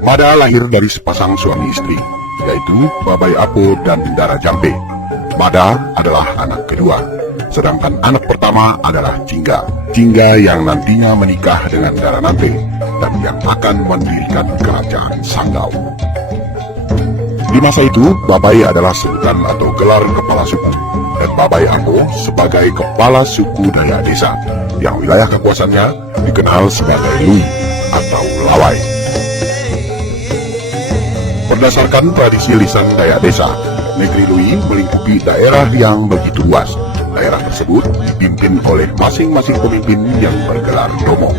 Mada lahir dari sepasang suami istri, yaitu Babai Apo dan Bindara Jambe. Mada adalah anak kedua, sedangkan anak pertama adalah Jingga. Jingga yang nantinya menikah dengan Daranante dan yang akan mendirikan kerajaan Sanggau. Di masa itu, Babai adalah sebutan atau gelar kepala suku, dan Babai Apo sebagai kepala suku Dayak Desa, yang wilayah kekuasaannya dikenal sebagai Lui atau Lawai. Berdasarkan tradisi lisan Dayak Desa, negeri Lui melingkupi daerah yang begitu luas. Daerah tersebut dipimpin oleh masing-masing pemimpin yang bergelar Domong.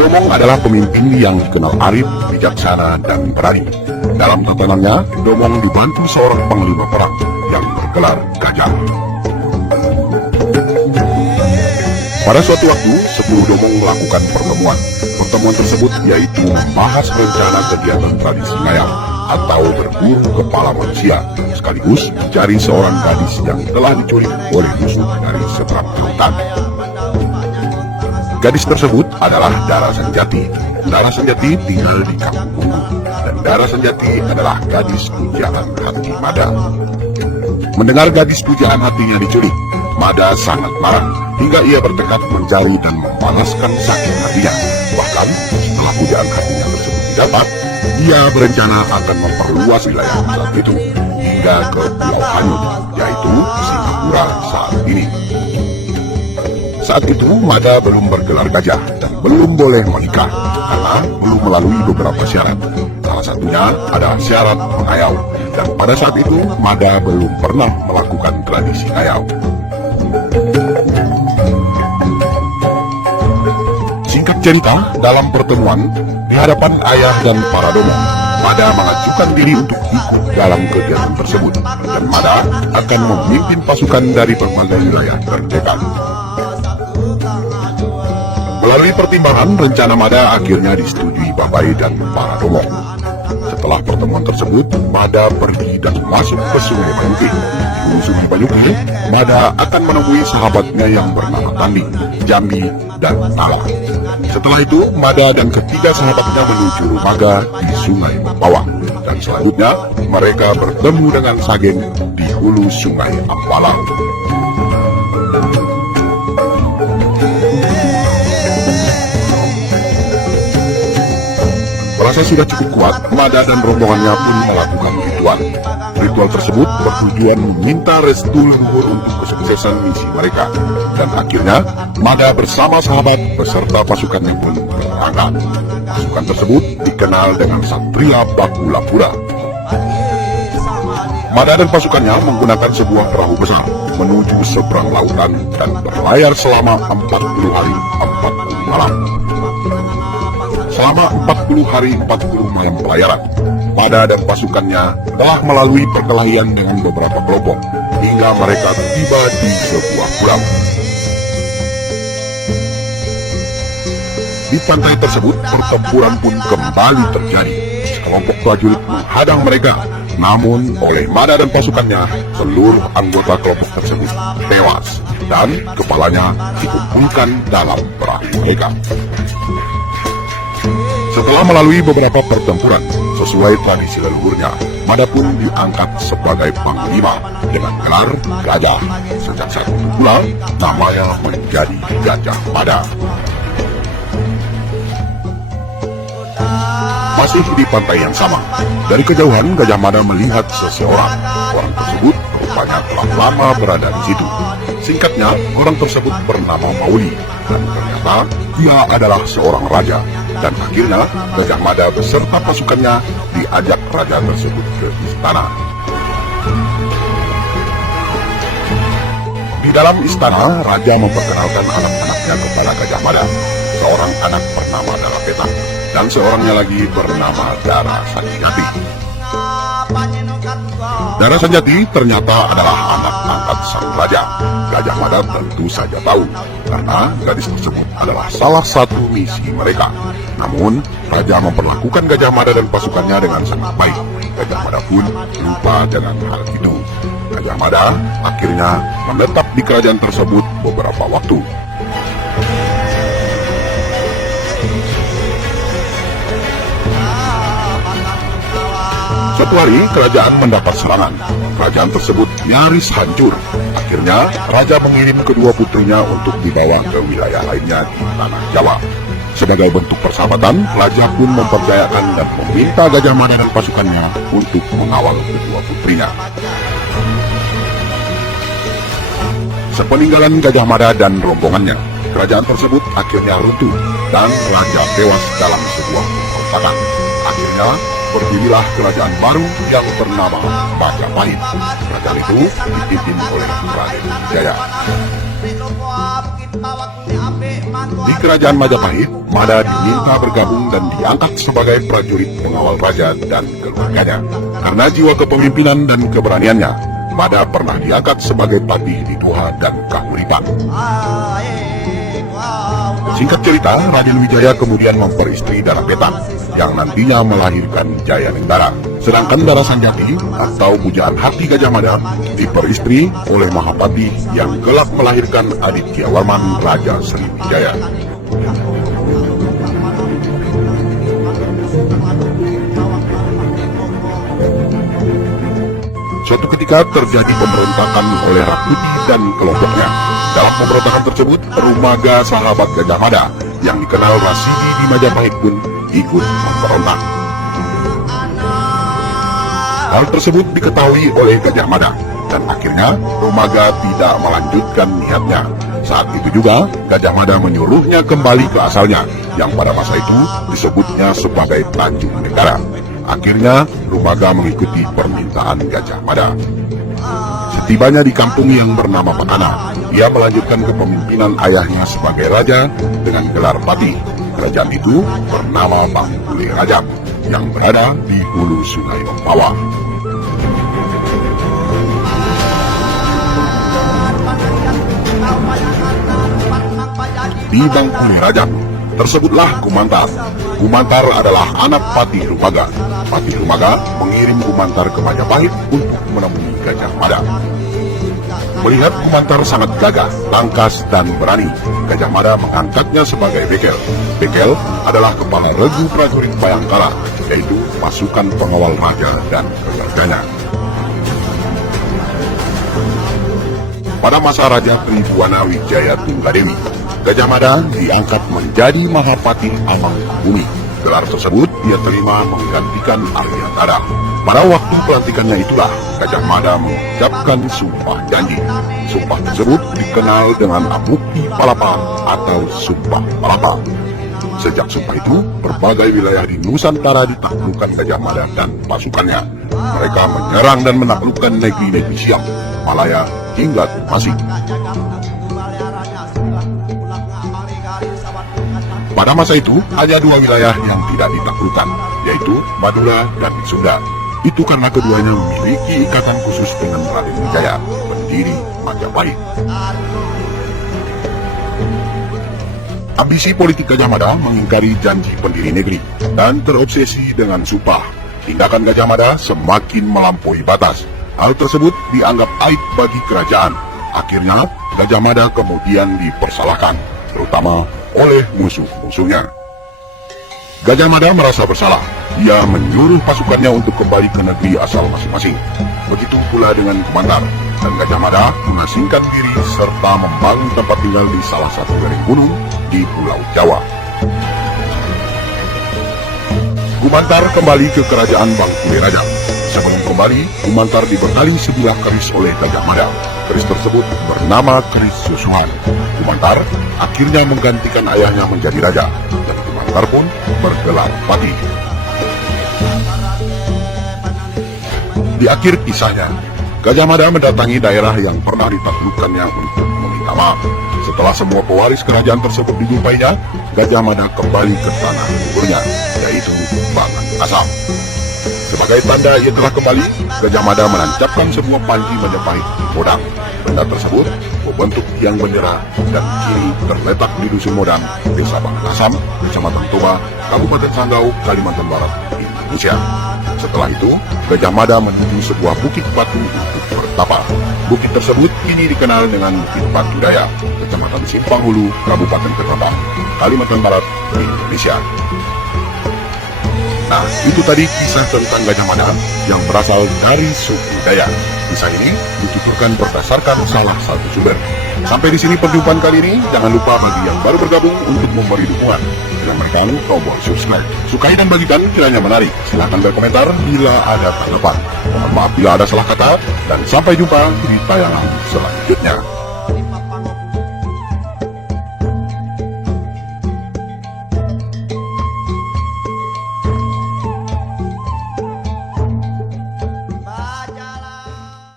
Domong adalah pemimpin yang dikenal arif, bijaksana, dan berani. Dalam tatanannya, Domong dibantu seorang panglima perang yang bergelar Gajah. Pada suatu waktu, 10 Domong melakukan pertemuan. Pertemuan tersebut yaitu membahas rencana kegiatan tradisi ngayam atau berburu kepala manusia, sekaligus mencari seorang gadis yang telah diculik oleh musuh dari seberang lautan. Gadis tersebut adalah Dara Sanjati. Dara Sanjati tinggal di Kampung Bungku, dan Dara Sanjati adalah gadis pujaan hati Mada. Mendengar gadis pujaan hatinya diculik, Mada sangat marah, hingga ia bertekad mencari dan membalaskan sakit hatinya. Bahkan, setelah pujaan hatinya tersebut didapat, ia berencana akan memperluas wilayah saat itu hingga ke Pulau Hanyut, yaitu Singapura saat ini. Saat itu, Mada belum bergelar gajah dan belum boleh menikah karena belum melalui beberapa syarat. Salah satunya adalah syarat mengayau, dan pada saat itu Mada belum pernah melakukan tradisi ngayau. Singkat cerita, dalam pertemuan di hadapan ayah dan para Domong, Mada mengajukan diri untuk ikut dalam kegiatan tersebut, dan Mada akan memimpin pasukan dari berbagai wilayah terdekat. Melalui pertimbangan, rencana Mada akhirnya disetujui Babai dan para Domong. Setelah pertemuan tersebut, Mada pergi dan masuk ke Sungai Banyuke. Di Sungai Banyuke, Mada akan menemui sahabatnya yang bernama Tanding, Jambi, dan Tala. Setelah itu, Mada dan ketiga sahabatnya menuju Rumaga di Sungai Mempawah, dan selanjutnya mereka bertemu dengan Sagen di hulu Sungai Ampalang. Merasa sudah cukup kuat, Mada dan rombongannya pun melakukan ritual. Ritual tersebut bertujuan meminta restu leluhur untuk kesuksesan misi mereka. Dan akhirnya, Mada bersama sahabat beserta pasukannya pun berangkat. Pasukan tersebut dikenal dengan Satria Bakulapura. Mada dan pasukannya menggunakan sebuah perahu besar menuju seberang lautan dan berlayar selama 40 hari 40 malam. Selama 40 hari 40 malam pelayaran, Mada dan pasukannya telah melalui perkelahian dengan beberapa kelompok hingga mereka tiba di sebuah pulau. Di pantai tersebut, pertempuran pun kembali terjadi. Sekelompok prajurit menghadang mereka, namun oleh Mada dan pasukannya, seluruh anggota kelompok tersebut tewas dan kepalanya dikumpulkan dalam perahu mereka. Setelah melalui beberapa pertempuran, sesuai tradisi leluhurnya, Mada pun diangkat sebagai panglima dengan gelar Gajah. Sejak saat itu pula, namanya menjadi Gajah Mada. Masih di pantai yang sama, dari kejauhan Gajah Mada melihat seseorang. Orang tersebut rupanya telah lama berada di situ. Singkatnya, orang tersebut bernama Mauli, dan ternyata dia adalah seorang raja. Dan akhirnya, Gajah Mada beserta pasukannya diajak raja tersebut ke istana. Di dalam istana, raja memperkenalkan anak-anaknya kepada Gajah Mada. Seorang anak bernama Darapeta, dan seorangnya lagi bernama Dara Sanjati. Dara Sanjati ternyata adalah anak angkat sang raja. Gajah Mada tentu saja tahu, karena gadis tersebut adalah salah satu misi mereka. Namun, raja memperlakukan Gajah Mada dan pasukannya dengan sangat baik. Gajah Mada pun lupa dengan hal itu. Gajah Mada akhirnya menetap di kerajaan tersebut beberapa waktu. Suatu hari kerajaan mendapat serangan. Kerajaan tersebut nyaris hancur. Akhirnya raja mengirim kedua putrinya untuk dibawa ke wilayah lainnya di tanah Jawa. Sebagai bentuk persahabatan, raja pun mempercayakan dan meminta Gajah Mada dan pasukannya untuk mengawal kedua putrinya. Sepeninggalan Gajah Mada dan rombongannya, kerajaan tersebut akhirnya runtuh dan raja tewas dalam sebuah pemberontakan. Akhirnya berdirilah kerajaan baru yang bernama Majapahit. Kerajaan itu dipimpin oleh Raden Wijaya. Di kerajaan Majapahit, Mada diminta bergabung dan diangkat sebagai prajurit pengawal raja dan keluarganya. Karena jiwa kepemimpinan dan keberaniannya, Mada pernah diangkat sebagai patih di Duha dan Kahuripan. Singkat cerita, Raden Wijaya kemudian memperistri Dara Petan yang nantinya melahirkan Jayanegara. Sedangkan Dara Sanjati atau pujaan hati Gajah Mada diperistri oleh Mahapati yang kelak melahirkan Adityawarman Raja Sriwijaya. Suatu ketika terjadi pemberontakan oleh Rakuti dan kelompoknya. Dalam pemberontakan tersebut, Rumaga sahabat Gajah Mada yang dikenal Rasidi di Majapahit pun ikut memberontak. Hal tersebut diketahui oleh Gajah Mada dan akhirnya Rumaga tidak melanjutkan niatnya. Saat itu juga Gajah Mada menyuruhnya kembali ke asalnya yang pada masa itu disebutnya sebagai Tanjung Negara. Akhirnya Rumaga mengikuti permintaan Gajah Mada. Setibanya di kampung yang bernama Pakana, ia melanjutkan kepemimpinan ayahnya sebagai raja dengan gelar patih. Kerajaan itu bernama Bangkule Rajab yang berada di hulu Sungai Mempawah. Di Bangkule Rajab tersebutlah Gumantar. Gumantar adalah anak Patih Rumaga. Patih Rumaga mengirim Gumantar ke Majapahit untuk menemui Gajah Mada. Melihat Gumantar sangat gagah, tangkas, dan berani, Gajah Mada mengangkatnya sebagai bekel. Bekel adalah kepala regu prajurit Bayangkara, yaitu pasukan pengawal raja dan keluarganya. Pada masa Raja Tribhuwana Wijaya Tunggadewi, Gajah Mada diangkat menjadi Mahapatih Amangkubumi. Gelar tersebut dia terima menggantikan Aryantara. Pada waktu pelantikannya itulah Gajah Mada mengucapkan sumpah janji. Sumpah tersebut dikenal dengan Amukti Palapa atau Sumpah Palapa. Sejak sumpah itu, berbagai wilayah di Nusantara ditaklukkan Gajah Mada dan pasukannya. Mereka menyerang dan menaklukkan negeri-negeri Siam, Malaya, hingga Masih. Pada masa itu, hanya dua wilayah yang tidak ditaklukkan, yaitu Madura dan Sunda. Itu karena keduanya memiliki ikatan khusus dengan Raden Wijaya, pendiri Majapahit. Ambisi politik Gajah Mada mengingkari janji pendiri negeri dan terobsesi dengan sumpah. Tindakan Gajah Mada semakin melampaui batas. Hal tersebut dianggap aib bagi kerajaan. Akhirnya, Gajah Mada kemudian dipersalahkan, terutama oleh musuh-musuhnya. Gajah Mada merasa bersalah. Ia menyuruh pasukannya untuk kembali ke negeri asal masing-masing. Begitu pula dengan Gumantar, dan Gajah Mada mengasingkan diri serta membangun tempat tinggal di salah satu lereng gunung di Pulau Jawa. Gumantar kembali ke kerajaan Bangkule Rajab. Sebelum kembali, Gumantar dibekali sebilah keris oleh Gajah Mada. Keris tersebut bernama keris Susuhan. Gumantar akhirnya menggantikan ayahnya menjadi raja, dan Gumantar pun bergelar patih. Di akhir kisahnya, Gajah Mada mendatangi daerah yang pernah ditaklukkannya untuk meminta maaf. Setelah semua pewaris kerajaan tersebut dijumpainya, Gajah Mada kembali ke tanah leluhurnya, yaitu Bangan Asam. Sebagai tanda ia telah kembali, Gajah Mada menancapkan sebuah panji Majapahit di Modang. Benda tersebut berbentuk tiang bendera dan kini terletak di Dusun Modang, Desa Bangan Asam, Kecamatan Toba, Kabupaten Sanggau, Kalimantan Barat, Indonesia. Setelah itu, Gajah Mada menuju sebuah bukit batu untuk bertapa. Bukit tersebut kini dikenal dengan Bukit Batu Daya, Kecamatan Simpang Hulu, Kabupaten Ketapang, Kalimantan Barat, Indonesia. Nah, itu tadi kisah tentang Gajah Mada yang berasal dari suku Dayak. Kisah ini dituturkan berdasarkan salah satu sumber. Sampai di sini perjumpaan kali ini. Jangan lupa bagi yang baru bergabung untuk memberi dukungan dengan menekan tombol subscribe. Sukai dan bagikan kiranya menarik. Silahkan berkomentar bila ada tanggapan. Mohon maaf bila ada salah kata, dan sampai jumpa di tayangan selanjutnya.